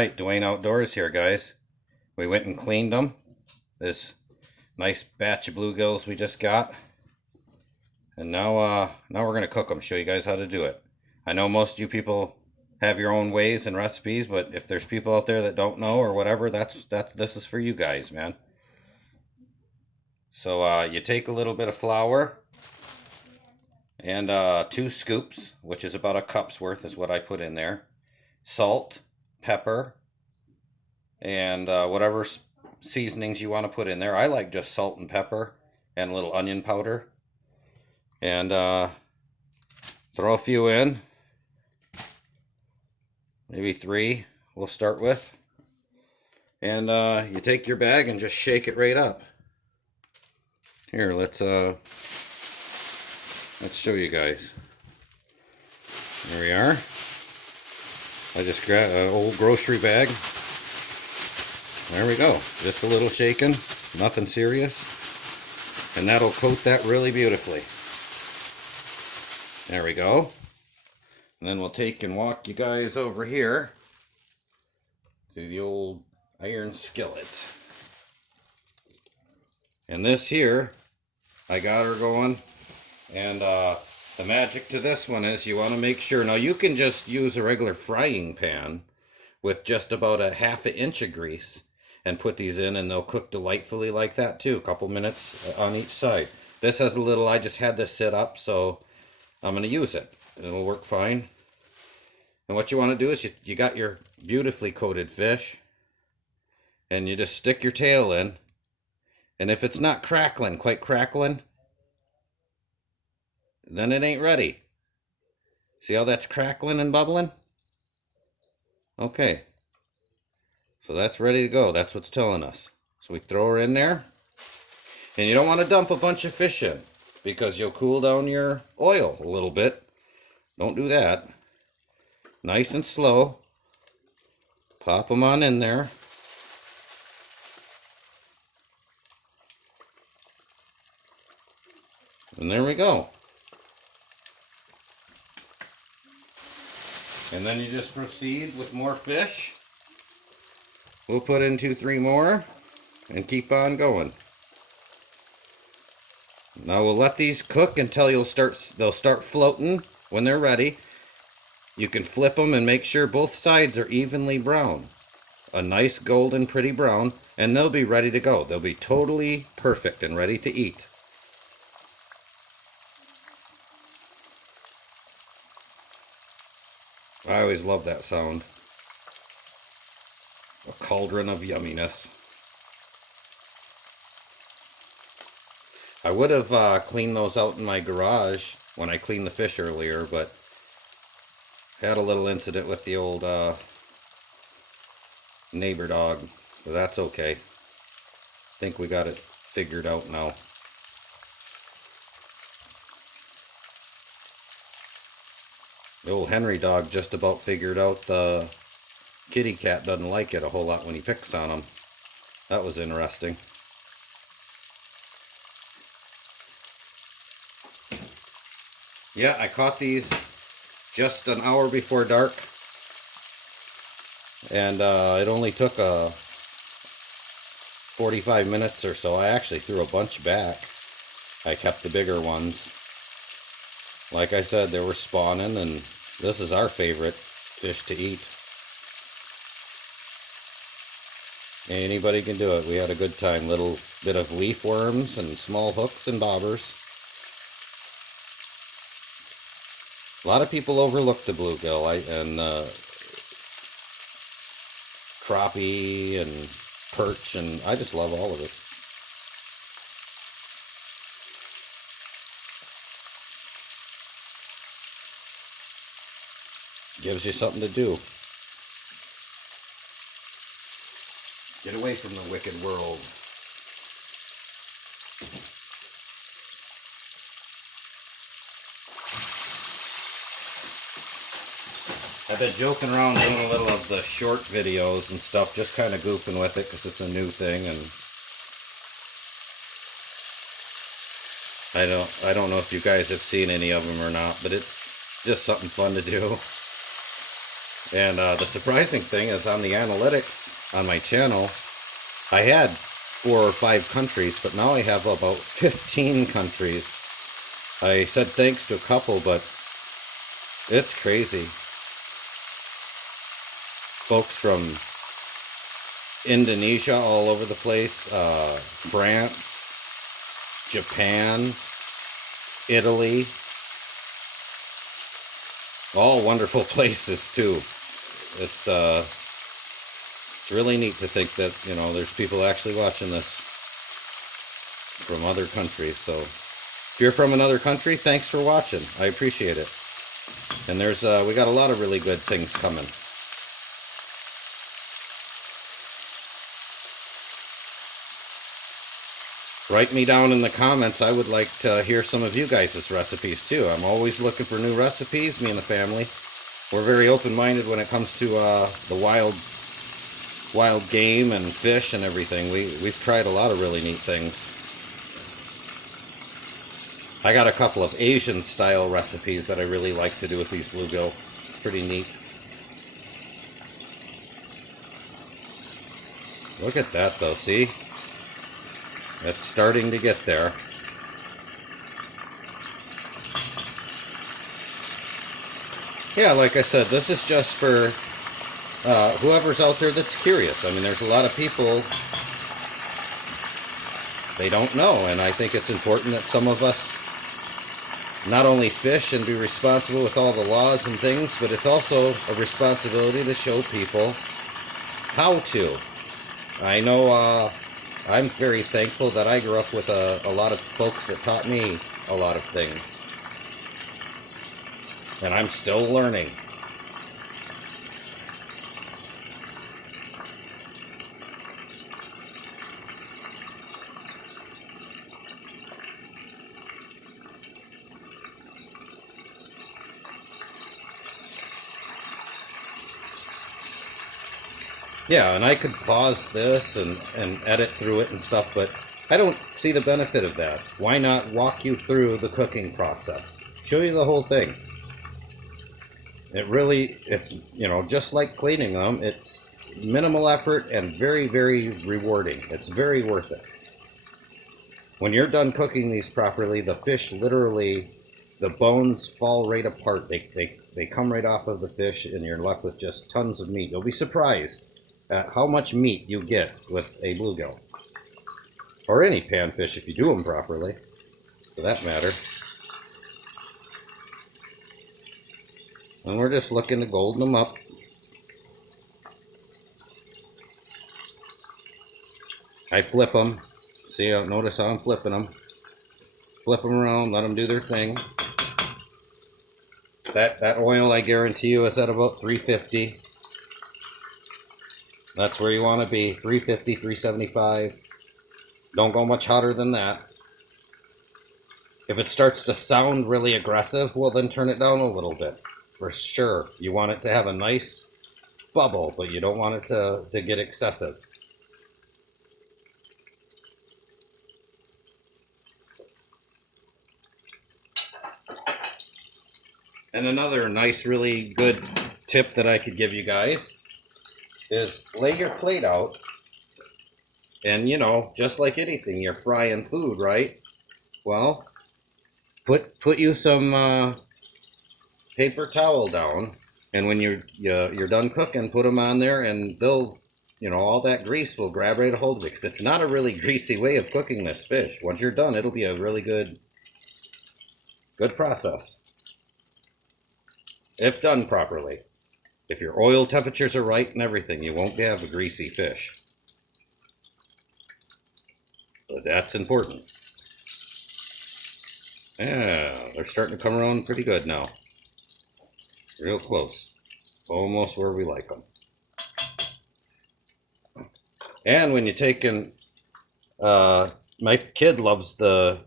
Alright, Dwayne Outdoors here, guys. We went and cleaned them. This nice batch of bluegills we just got. And now we're going to cook them, show you guys how to do it. I know most of you people have your own ways and recipes, but if there's people out there that don't know or whatever, this is for you guys, man. So you take a little bit of flour and 2 scoops, which is about a cup's worth is what I put in there. Salt, pepper, and whatever seasonings you want to put in there. I like just salt and pepper and a little onion powder. And throw a few in. Maybe 3 we'll start with. And you take your bag and just shake it right up. Here, let's show you guys. There we are. I just grabbed an old grocery bag. There we go. Just a little shaking, nothing serious. And that'll coat that really beautifully. There we go. And then we'll take and walk you guys over here to the old iron skillet. And this here, I got her going. And the magic to this one is you want to make sure, now you can just use a regular frying pan with just about a ½ inch of grease and put these in, and they'll cook delightfully like that too. A couple minutes on each side. This has a little, I just had this set up, so I'm going to use it. It'll work fine. And what you want to do is you got your beautifully coated fish, and you just stick your tail in. And if it's not crackling, quite crackling, then it ain't ready. See how that's crackling and bubbling? Okay. So that's ready to go. That's what's telling us. So we throw her in there. And you don't want to dump a bunch of fish in, because you'll cool down your oil a little bit. Don't do that. Nice and slow. Pop them on in there. And there we go. And then you just proceed with more fish. We'll put in 2-3 more and keep on going. Now we'll let these cook until they'll start floating. When they're ready, you can flip them and make sure both sides are evenly brown. A nice golden pretty brown, and they'll be ready to go. They'll be totally perfect and ready to eat. I always love that sound. A cauldron of yumminess. I would have cleaned those out in my garage when I cleaned the fish earlier, but had a little incident with the old neighbor dog, but that's okay. Think we got it figured out now. The old Henry dog just about figured out the kitty cat doesn't like it a whole lot when he picks on him. That was interesting. Yeah, I caught these just an hour before dark. And it only took 45 minutes or so. I actually threw a bunch back. I kept the bigger ones. Like I said, they were spawning, and this is our favorite fish to eat. Anybody can do it. We had a good time. Little bit of leaf worms and small hooks and bobbers. A lot of people overlook the bluegill and crappie and perch, and I just love all of it. Gives you something to do. Get away from the wicked world. I've been joking around doing a little of the short videos and stuff, just kind of goofing with it because it's a new thing, and I don't know if you guys have seen any of them or not, but it's just something fun to do. And the surprising thing is on the analytics on my channel, I had 4 or 5 countries, but now I have about 15 countries. I said thanks to a couple, but it's crazy. Folks from Indonesia all over the place, France, Japan, Italy, all wonderful places too. It's really neat to think that, you know, there's people actually watching this from other countries. So if you're from another country, thanks for watching. I appreciate it. And there's we got a lot of really good things coming. Write me down in the comments. I would like to hear some of you guys' recipes too. I'm always looking for new recipes, me and the family. We're very open-minded when it comes to the wild game and fish and everything. We've tried a lot of really neat things. I got a couple of Asian style recipes that I really like to do with these bluegill. Pretty neat. Look at that though, see? It's starting to get there. Yeah, like I said, this is just for whoever's out there that's curious. I mean, there's a lot of people, they don't know, and I think it's important that some of us not only fish and be responsible with all the laws and things, but it's also a responsibility to show people how to. I know I'm very thankful that I grew up with a lot of folks that taught me a lot of things. And I'm still learning. Yeah, and I could pause this and edit through it and stuff, but I don't see the benefit of that. Why not walk you through the cooking process? Show you the whole thing. It's, you know, just like cleaning them, it's minimal effort and very, very rewarding. It's very worth it. When you're done cooking these properly, the fish literally, the bones fall right apart. They come right off of the fish and you're left with just tons of meat. You'll be surprised at how much meat you get with a bluegill. Or any panfish if you do them properly, for that matter. And we're just looking to golden them up. I flip them. See, notice how I'm flipping them. Flip them around, let them do their thing. That oil, I guarantee you, is at about 350. That's where you want to be, 350, 375. Don't go much hotter than that. If it starts to sound really aggressive, well then turn it down a little bit. For sure, you want it to have a nice bubble, but you don't want it to get excessive. And another nice, really good tip that I could give you guys is lay your plate out, and you know, just like anything, you're frying food, right? Well, put you some paper towel down, and when you're done cooking, put them on there, and they'll, you know, all that grease will grab right a hold of it. Because it's not a really greasy way of cooking this fish. Once you're done, it'll be a really good process if done properly. If your oil temperatures are right and everything, you won't have a greasy fish. But that's important. Yeah, they're starting to come around pretty good now. Real close. Almost where we like them. And when you're taking, my kid loves the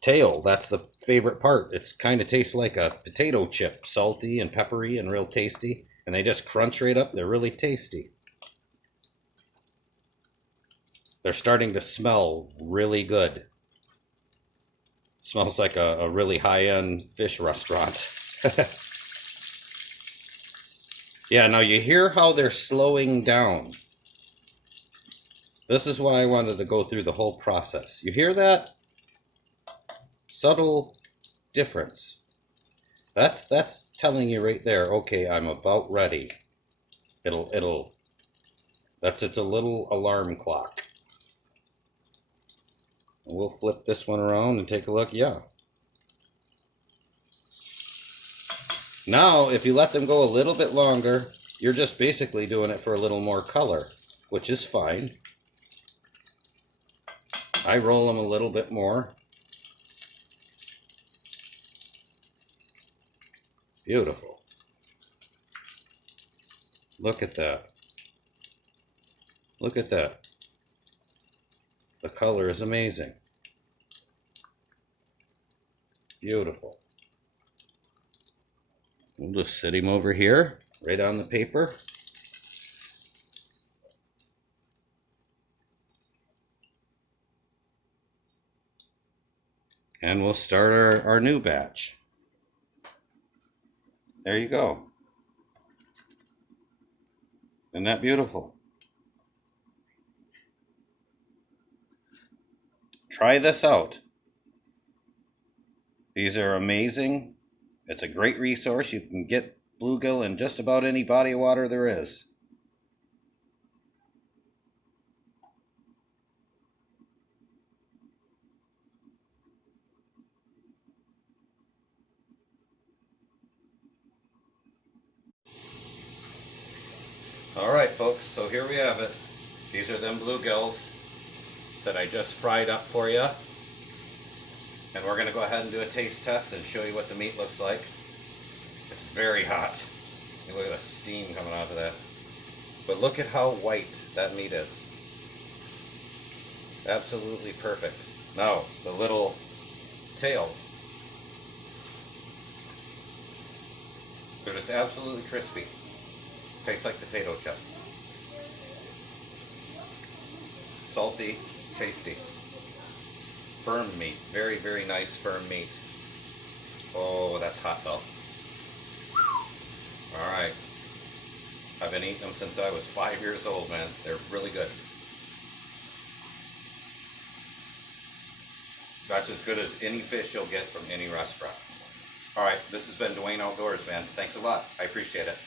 tail. That's the favorite part. It's kind of tastes like a potato chip, salty and peppery and real tasty. And they just crunch right up. They're really tasty. They're starting to smell really good. Smells like a really high-end fish restaurant. Yeah, now you hear how they're slowing down. This is why I wanted to go through the whole process. You hear that? Subtle difference. That's telling you right there, okay, I'm about ready. It'll it's a little alarm clock. We'll flip this one around and take a look. Yeah. Now, if you let them go a little bit longer, you're just basically doing it for a little more color, which is fine. I roll them a little bit more. Beautiful. Look at that. Look at that. The color is amazing. Beautiful. We'll just sit him over here, right on the paper. And we'll start our new batch. There you go. Isn't that beautiful? Try this out. These are amazing. It's a great resource. You can get bluegill in just about any body of water there is. All right, folks, so here we have it. These are them bluegills that I just fried up for you. And we're going to go ahead and do a taste test and show you what the meat looks like. It's very hot. Look at the steam coming off of that. But look at how white that meat is. Absolutely perfect. Now, the little tails. They're just absolutely crispy. Tastes like potato chip. Salty, tasty. Firm meat. Very, very nice firm meat. Oh, that's hot though. Alright. I've been eating them since I was 5 years old, man. They're really good. That's as good as any fish you'll get from any restaurant. Alright, this has been Dwayne Outdoors, man. Thanks a lot. I appreciate it.